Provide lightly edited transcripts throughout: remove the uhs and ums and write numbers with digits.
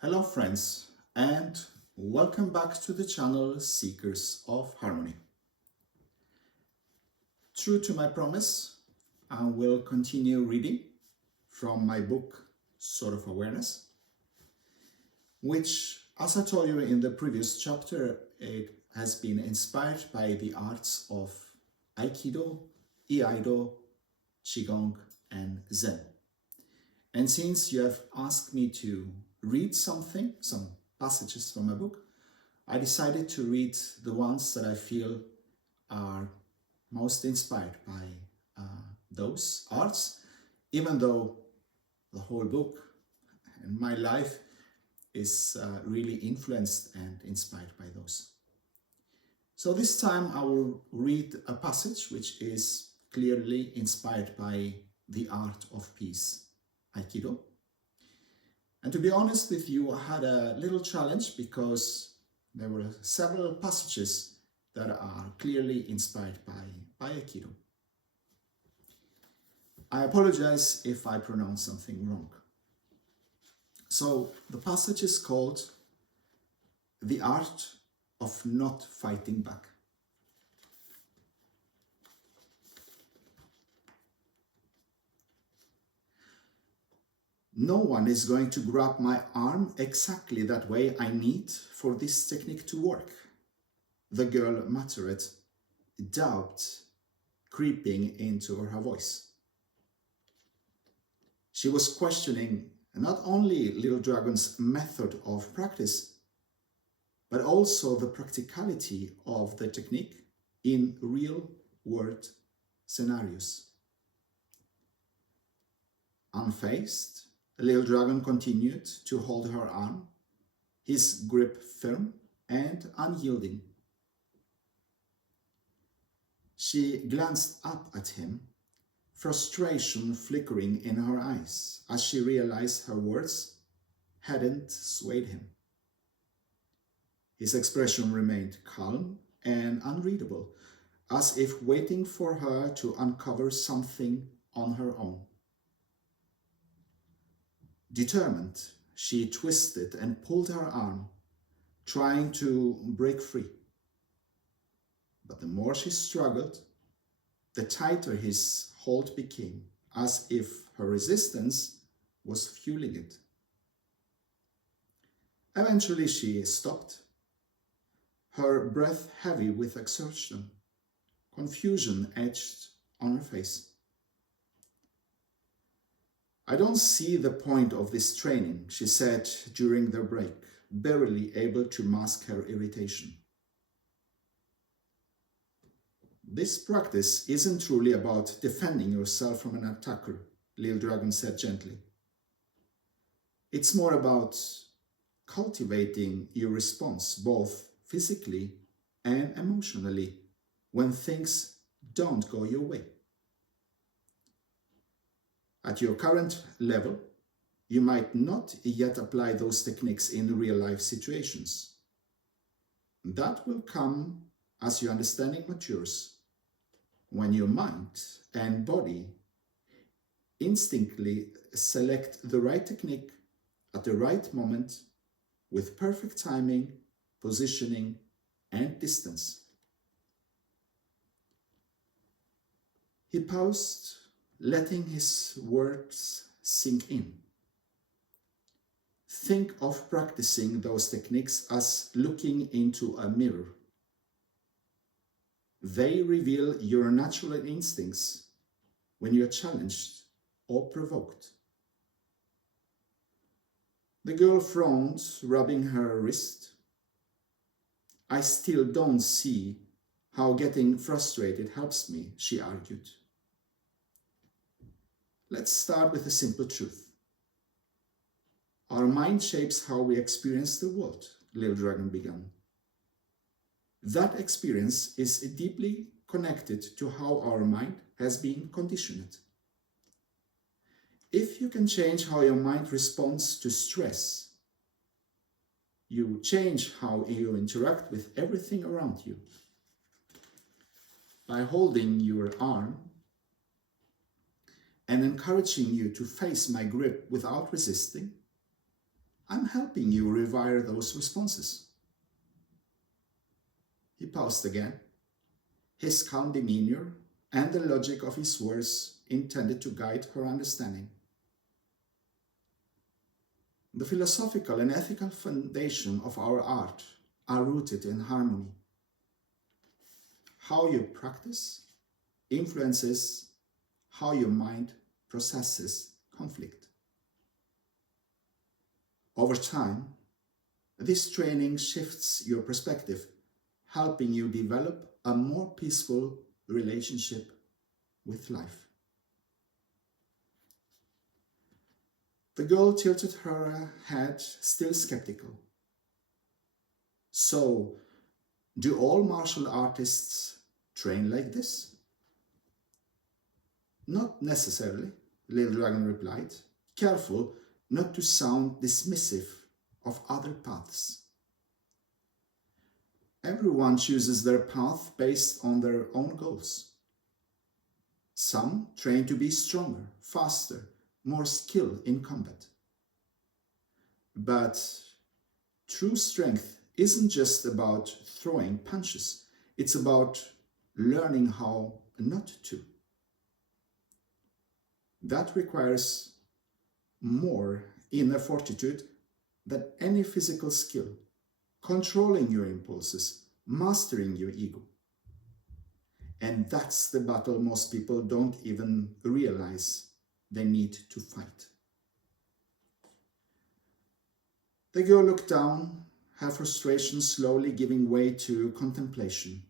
Hello friends, and welcome back to the channel Seekers of Harmony. True to my promise, I will continue reading from my book Art of Awareness, which, as I told you in the previous chapter, it has been inspired by the arts of Aikido, Iaido, Qigong, and Zen. And since you have asked me to read some passages from my book, I decided to read the ones that I feel are most inspired by those arts, even though the whole book and my life is really influenced and inspired by those. So this time I will read a passage which is clearly inspired by the art of peace, Aikido. And to be honest with you, I had a little challenge because there were several passages that are clearly inspired by Aikido. I apologize if I pronounce something wrong. So the passage is called The Art of Not Fighting Back. No one is going to grab my arm exactly that way I need for this technique to work, the girl muttered, doubt creeping into her voice. She was questioning not only Little Dragon's method of practice, but also the practicality of the technique in real-world scenarios. Unfazed, Little Dragon continued to hold her arm, his grip firm and unyielding. She glanced up at him, frustration flickering in her eyes as she realized her words hadn't swayed him. His expression remained calm and unreadable, as if waiting for her to uncover something on her own. Determined, she twisted and pulled her arm, trying to break free. But the more she struggled, the tighter his hold became, as if her resistance was fueling it. Eventually she stopped, her breath heavy with exertion, confusion etched on her face. I don't see the point of this training, she said during their break, barely able to mask her irritation. This practice isn't truly about defending yourself from an attacker, Little Dragon said gently. It's more about cultivating your response, both physically and emotionally, when things don't go your way. At your current level, you might not yet apply those techniques in real-life situations. That will come as your understanding matures, when your mind and body instinctively select the right technique at the right moment with perfect timing, positioning, and distance. He paused, letting his words sink in. Think of practicing those techniques as looking into a mirror. They reveal your natural instincts when you are challenged or provoked. The girl frowned, rubbing her wrist. I still don't see how getting frustrated helps me, she argued. Let's start with a simple truth. Our mind shapes how we experience the world, Little Dragon began. That experience is deeply connected to how our mind has been conditioned. If you can change how your mind responds to stress, you change how you interact with everything around you. By holding your arm and encouraging you to face my grip without resisting, I'm helping you rewire those responses. He paused again, his calm demeanor and the logic of his words intended to guide her understanding. The philosophical and ethical foundation of our art are rooted in harmony. How you practice influences how your mind processes conflict. Over time, this training shifts your perspective, helping you develop a more peaceful relationship with life. The girl tilted her head, still skeptical. So, do all martial artists train like this? Not necessarily, Little Dragon replied, careful not to sound dismissive of other paths. Everyone chooses their path based on their own goals. Some train to be stronger, faster, more skilled in combat. But true strength isn't just about throwing punches, it's about learning how not to. That requires more inner fortitude than any physical skill, controlling your impulses, mastering your ego. And that's the battle most people don't even realize they need to fight. The girl looked down, her frustration slowly giving way to contemplation.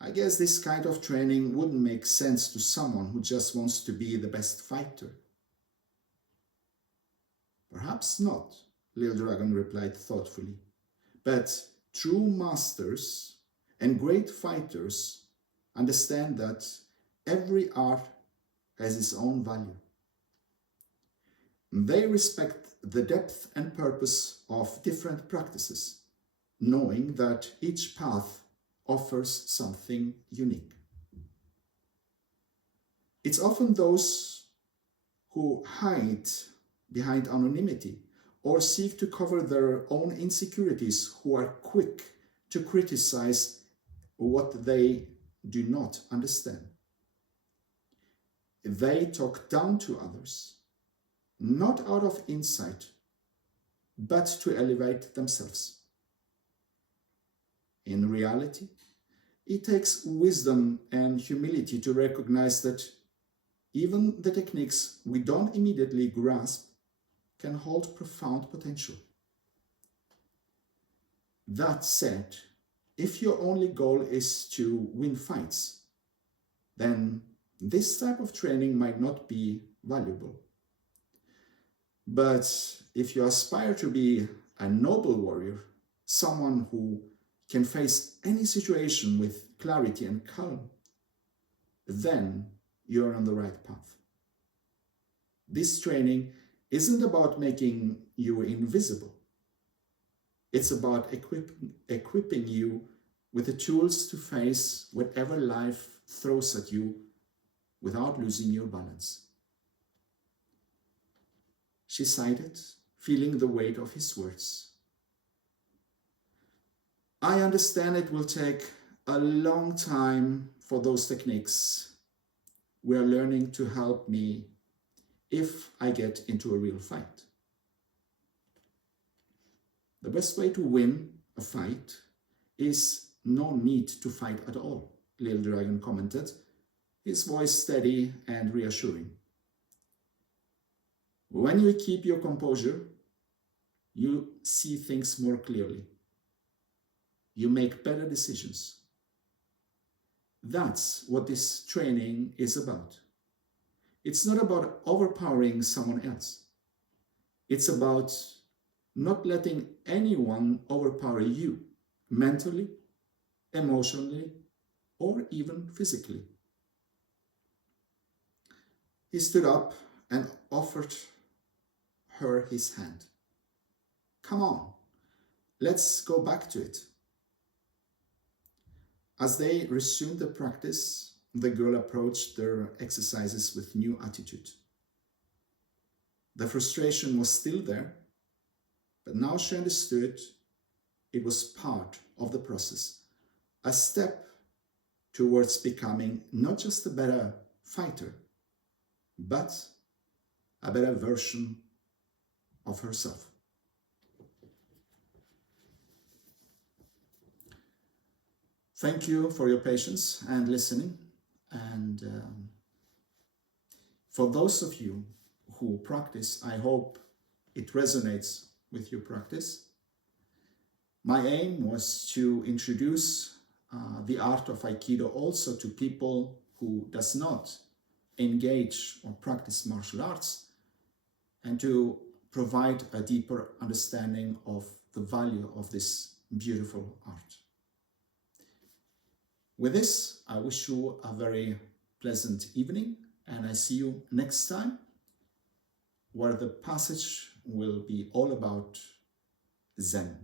I guess this kind of training wouldn't make sense to someone who just wants to be the best fighter. Perhaps not, Little Dragon replied thoughtfully. But true masters and great fighters understand that every art has its own value. They respect the depth and purpose of different practices, knowing that each path offers something unique. It's often those who hide behind anonymity or seek to cover their own insecurities who are quick to criticize what they do not understand. They talk down to others, not out of insight, but to elevate themselves. In reality, it takes wisdom and humility to recognize that even the techniques we don't immediately grasp can hold profound potential. That said, if your only goal is to win fights, then this type of training might not be valuable. But if you aspire to be a noble warrior, someone who can face any situation with clarity and calm, then you're on the right path. This training isn't about making you invisible. It's about equipping you with the tools to face whatever life throws at you without losing your balance. She sighed, feeling the weight of his words. I understand it will take a long time for those techniques we are learning to help me if I get into a real fight. The best way to win a fight is no need to fight at all, Little Dragon commented, his voice steady and reassuring. When you keep your composure, you see things more clearly. You make better decisions. That's what this training is about. It's not about overpowering someone else. It's about not letting anyone overpower you, mentally, emotionally, or even physically. He stood up and offered her his hand. Come on, let's go back to it. As they resumed the practice, the girl approached their exercises with new attitude. The frustration was still there, but now she understood it was part of the process, a step towards becoming not just a better fighter, but a better version of herself. Thank you for your patience and listening. And for those of you who practice, I hope it resonates with your practice. My aim was to introduce the art of Aikido also to people who does not engage or practice martial arts, and to provide a deeper understanding of the value of this beautiful art. With this, I wish you a very pleasant evening, and I see you next time, where the passage will be all about Zen.